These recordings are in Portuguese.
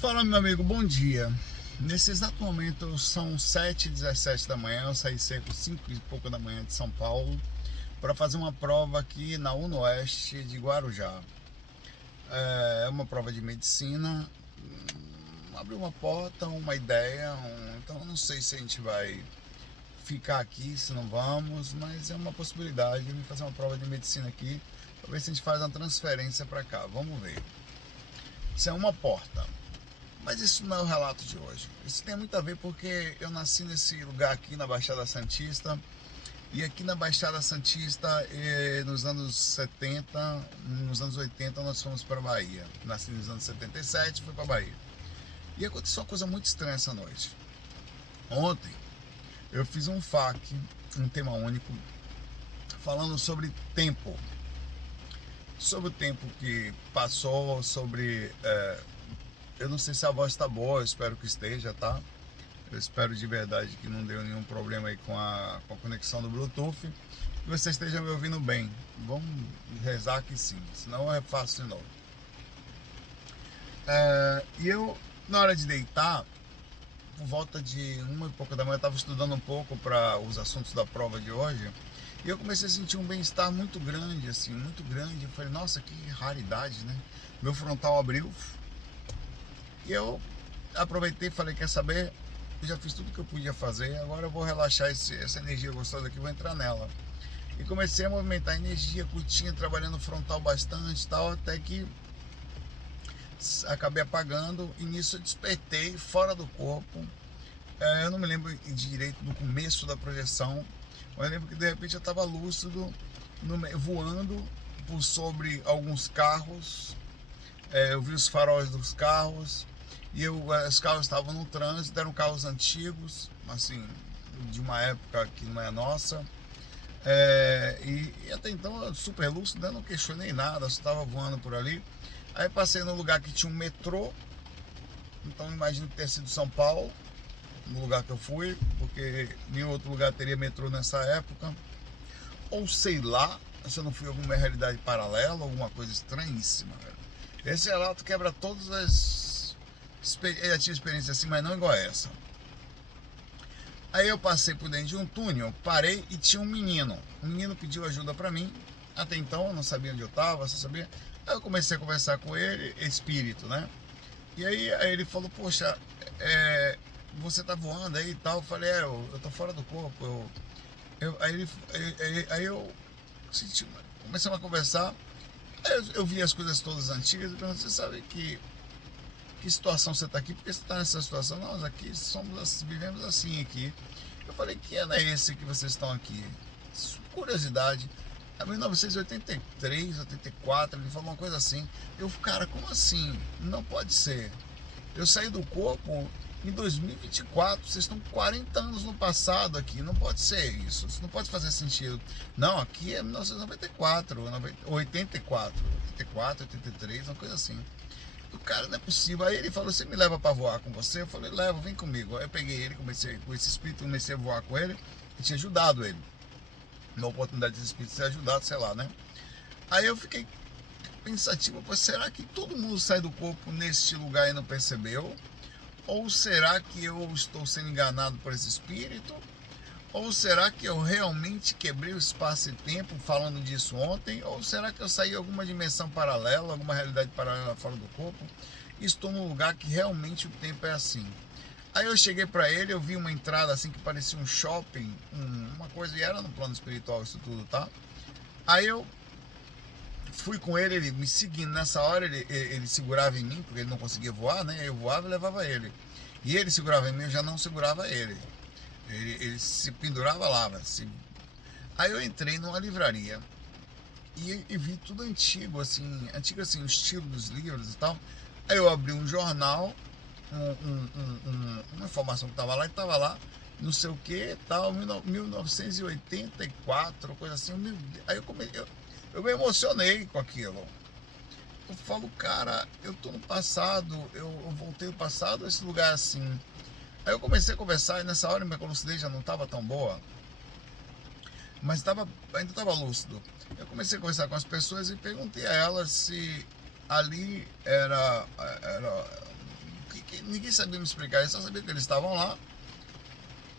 Fala, meu amigo, bom dia. Nesse exato momento são 7h17 da manhã. Eu saí cedo, 5 e pouco da manhã de São Paulo, para fazer uma prova aqui na UnoOeste de Guarujá. É uma prova de medicina. Abriu uma porta, uma ideia. Então eu não sei se a gente vai ficar aqui, se não vamos, mas é uma possibilidade de fazer uma prova de medicina aqui, para ver se a gente faz uma transferência para cá. Vamos ver. Isso é uma porta. Mas isso não é o relato de hoje. Isso tem muito a ver porque eu nasci nesse lugar aqui na Baixada Santista. E aqui na Baixada Santista, nos anos 70, nos anos 80, nós fomos para a Bahia. Nasci nos anos 77, fui para a Bahia. E aconteceu uma coisa muito estranha essa noite. Ontem, eu fiz um FAQ, um tema único, falando sobre tempo. Sobre o tempo que passou, sobre... eu não sei se a voz está boa, eu espero que esteja, tá? Eu espero de verdade que não deu nenhum problema aí com a conexão do Bluetooth. Que você esteja me ouvindo bem. Vamos rezar que sim, senão é fácil de novo. E eu, na hora de deitar, por volta de 1h pouca da manhã, eu estava estudando um pouco para os assuntos da prova de hoje. E eu comecei a sentir um bem-estar muito grande, assim, muito grande. Eu falei, nossa, que raridade, né? Meu frontal abriu. E eu aproveitei e falei, quer saber? Eu já fiz tudo que eu podia fazer, agora eu vou relaxar essa energia gostosa aqui, vou entrar nela. E comecei a movimentar a energia, curtindo, trabalhando frontal bastante e tal, até que acabei apagando e nisso eu despertei fora do corpo. Eu não me lembro direito do começo da projeção, mas eu lembro que de repente eu estava lúcido, voando por sobre alguns carros. Eu vi os faróis dos carros e os carros estavam no trânsito, eram carros antigos, assim, de uma época que não é nossa. E até então eu super lúcido, eu não questionei nada, só estava voando por ali. Aí passei no lugar que tinha um metrô, então imagino que tenha sido São Paulo, no lugar que eu fui, porque nenhum outro lugar teria metrô nessa época. Ou sei lá, se eu não fui em alguma realidade paralela, alguma coisa estranhíssima, velho. Esse relato quebra todas as... Eu já tive experiência assim, mas não igual a essa. Aí eu passei por dentro de um túnel, parei e tinha um menino. O menino pediu ajuda pra mim. Até então eu não sabia onde eu tava, só sabia. Aí eu comecei a conversar com ele, espírito, né? E aí ele falou, poxa, você tá voando aí e tal. Eu falei, eu tô fora do corpo. Aí eu senti, começamos a conversar. Aí eu vi as coisas todas antigas e perguntei, você sabe que situação você está aqui? Por que você está nessa situação? Nós aqui vivemos assim aqui. Eu falei, que ano é esse que vocês estão aqui? Curiosidade. Em 1983, 84, ele falou uma coisa assim. Eu, cara, como assim? Não pode ser. Eu saí do corpo em 2024, vocês estão 40 anos no passado aqui, não pode ser isso não pode fazer sentido. Não, aqui é 1994, 84, 83, uma coisa assim. O cara, não é possível. Aí ele falou, você me leva para voar com você? Eu falei, leva, vem comigo. Aí eu peguei ele, comecei com esse espírito, comecei a voar com ele, e tinha ajudado ele. Uma oportunidade desse espírito ser ajudado, sei lá, né? Aí eu fiquei pensativo, será que todo mundo sai do corpo neste lugar e não percebeu? Ou será que eu estou sendo enganado por esse espírito? Ou será que eu realmente quebrei o espaço e tempo falando disso ontem? Ou será que eu saí em alguma dimensão paralela, alguma realidade paralela fora do corpo? E estou num lugar que realmente o tempo é assim. Aí eu cheguei para ele, eu vi uma entrada assim que parecia um shopping, uma coisa, e era no plano espiritual isso tudo, tá? Aí eu fui com ele, ele me seguindo. Nessa hora ele segurava em mim, porque ele não conseguia voar, né? Eu voava e levava ele. E ele segurava em mim, eu já não segurava ele. Ele se pendurava lá. Aí eu entrei numa livraria e vi tudo antigo assim, o estilo dos livros e tal. Aí eu abri um jornal, uma informação que estava lá, e estava lá, não sei o que, tal, 1984, coisa assim. Aí eu me emocionei com aquilo. Eu falo, cara, eu tô no passado, eu voltei ao passado, esse lugar assim. Aí eu comecei a conversar e nessa hora minha lucidez já não estava tão boa, mas ainda estava lúcido. Eu comecei a conversar com as pessoas e perguntei a elas se ali era que ninguém sabia me explicar, eu só sabia que eles estavam lá.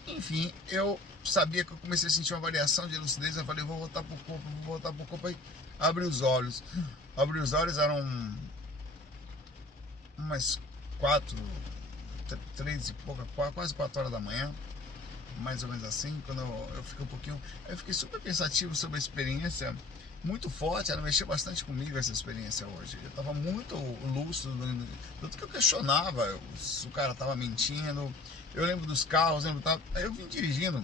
Enfim, eu sabia que eu comecei a sentir uma variação de lucidez, eu falei, vou voltar pro corpo, aí abri os olhos. Abri os olhos, eram umas 4, 3 e pouca, quase 4 horas da manhã, mais ou menos assim, quando eu fiquei um pouquinho, eu fiquei super pensativo sobre a experiência, muito forte, ela mexeu bastante comigo essa experiência hoje. Eu estava muito lúcido, tanto que eu questionava se o cara estava mentindo. Eu lembro dos carros, aí eu vim dirigindo,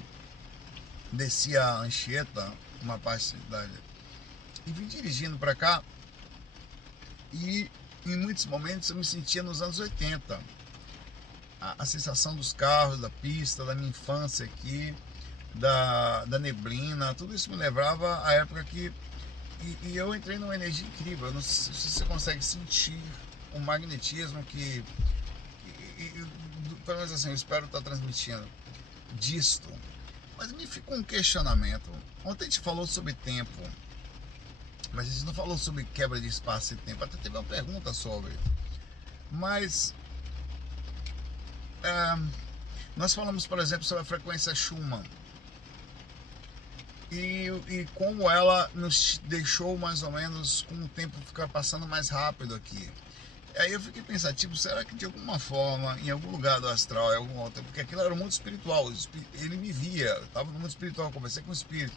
desci a Anchieta, uma parte da cidade, e vim dirigindo para cá, e em muitos momentos eu me sentia nos anos 80. A sensação dos carros, da pista, da minha infância aqui, da neblina, tudo isso me lembrava a época que... E eu entrei numa energia incrível. Eu não sei se você consegue sentir o magnetismo pelo menos assim, eu espero estar transmitindo disto. Mas me ficou um questionamento. Ontem a gente falou sobre tempo, mas a gente não falou sobre quebra de espaço e tempo. Até teve uma pergunta sobre. Mas nós falamos, por exemplo, sobre a frequência Schumann. E como ela nos deixou mais ou menos com o tempo ficar passando mais rápido aqui. Aí eu fiquei pensativo, será que de alguma forma, em algum lugar do astral, em algum outro, porque aquilo era um mundo espiritual, ele me via, eu estava no mundo espiritual, conversei com o espírito.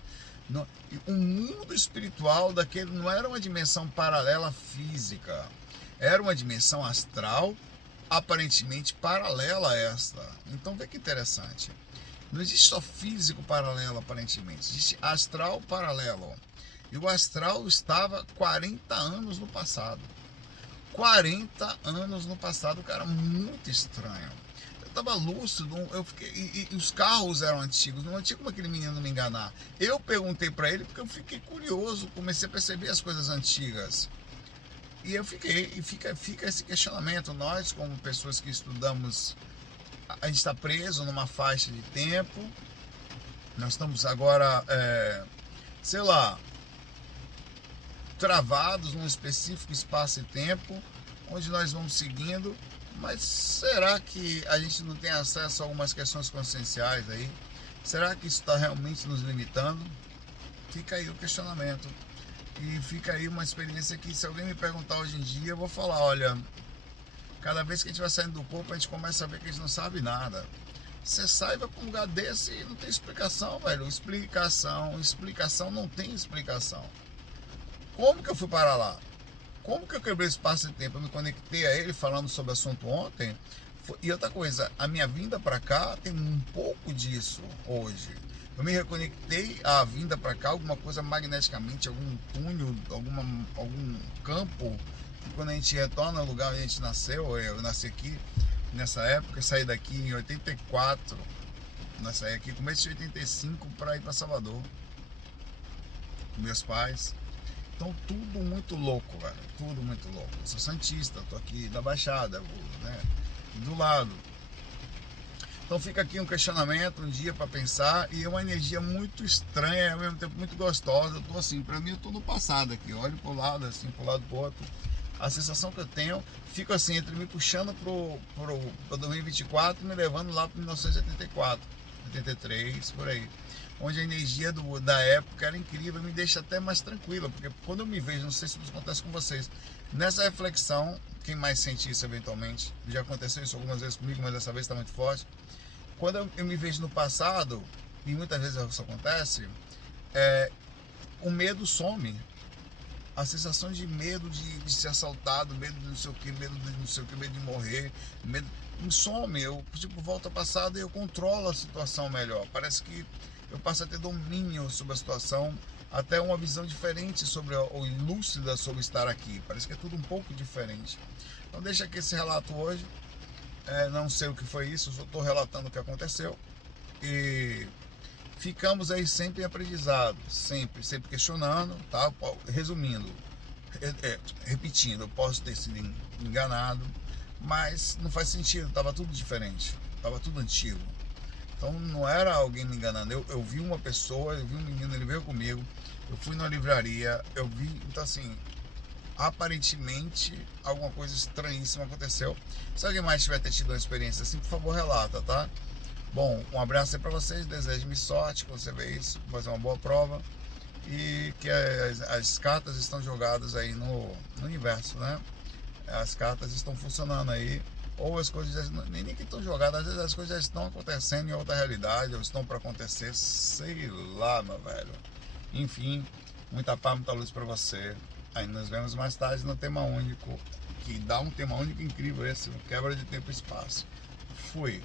O mundo espiritual daquele não era uma dimensão paralela física, era uma dimensão astral, aparentemente paralela a esta. Então vê que interessante. Não existe só físico paralelo, aparentemente. Existe astral paralelo. E o astral estava 40 anos no passado. 40 anos no passado, cara, muito estranho. Eu estava lúcido, eu fiquei, e os carros eram antigos, não tinha como aquele menino me enganar. Eu perguntei para ele porque eu fiquei curioso, comecei a perceber as coisas antigas. E eu fiquei, e fica esse questionamento. Nós, como pessoas que estudamos, a gente está preso numa faixa de tempo. Nós estamos agora, sei lá, travados num específico espaço e tempo, onde nós vamos seguindo. Mas será que a gente não tem acesso a algumas questões conscienciais aí? Será que isso está realmente nos limitando? Fica aí o questionamento. E fica aí uma experiência que, se alguém me perguntar hoje em dia, eu vou falar, olha, cada vez que a gente vai saindo do corpo, a gente começa a ver que a gente não sabe nada. Você sai, vai para um lugar desse e não tem explicação, velho. Explicação, não tem explicação. Como que eu fui para lá? Como que eu quebrei espaço e tempo? Eu me conectei a ele falando sobre o assunto ontem. E outra coisa, a minha vinda para cá tem um pouco disso hoje. Eu me reconectei à vinda para cá, alguma coisa magneticamente, algum túnel, algum campo. Quando a gente retorna ao lugar onde a gente nasceu, eu nasci aqui nessa época, saí daqui em 84, saí aqui começo de 85 para ir para Salvador, com meus pais. Então tudo muito louco, velho, tudo muito louco. Eu sou santista, tô aqui da Baixada, né, do lado. Então fica aqui um questionamento, um dia para pensar, e uma energia muito estranha, ao mesmo tempo muito gostosa. Eu tô assim, para mim eu tô no passado aqui, olho pro lado, assim, pro lado pro outro. A sensação que eu tenho, fico assim, entre me puxando pro 2024 e me levando lá para 1984, 83, por aí. Onde a energia da época era incrível, me deixa até mais tranquila, porque quando eu me vejo, não sei se isso acontece com vocês, nessa reflexão, quem mais sente isso eventualmente, já aconteceu isso algumas vezes comigo, mas dessa vez está muito forte. Quando eu me vejo no passado, e muitas vezes isso acontece, o medo some. A sensação de medo de ser assaltado, medo de não sei o que, medo de não sei o que, medo de morrer, medo some. Eu volto ao passado e eu controlo a situação melhor. Parece que eu passo a ter domínio sobre a situação, até uma visão diferente ou lúcida sobre estar aqui. Parece que é tudo um pouco diferente. Então deixa aqui esse relato hoje. Não sei o que foi isso, só estou relatando o que aconteceu. E ficamos aí sempre em aprendizado, sempre questionando, tá? Resumindo, repetindo, eu posso ter sido enganado, mas não faz sentido, estava tudo diferente, estava tudo antigo. Então não era alguém me enganando, eu vi uma pessoa, eu vi um menino, ele veio comigo, eu fui na livraria, eu vi, então assim, aparentemente alguma coisa estranhíssima aconteceu. Se alguém mais tiver tido uma experiência assim, por favor, relata, tá? Bom, um abraço aí pra vocês, desejo-me sorte quando você vê isso, fazer uma boa prova e que as cartas estão jogadas aí no universo, né? As cartas estão funcionando aí, ou as coisas nem que estão jogadas, às vezes as coisas já estão acontecendo em outra realidade, ou estão para acontecer, sei lá, meu velho. Enfim, muita paz, muita luz para você. Aí nos vemos mais tarde no tema único, que dá um tema único incrível esse, quebra de tempo e espaço. Fui.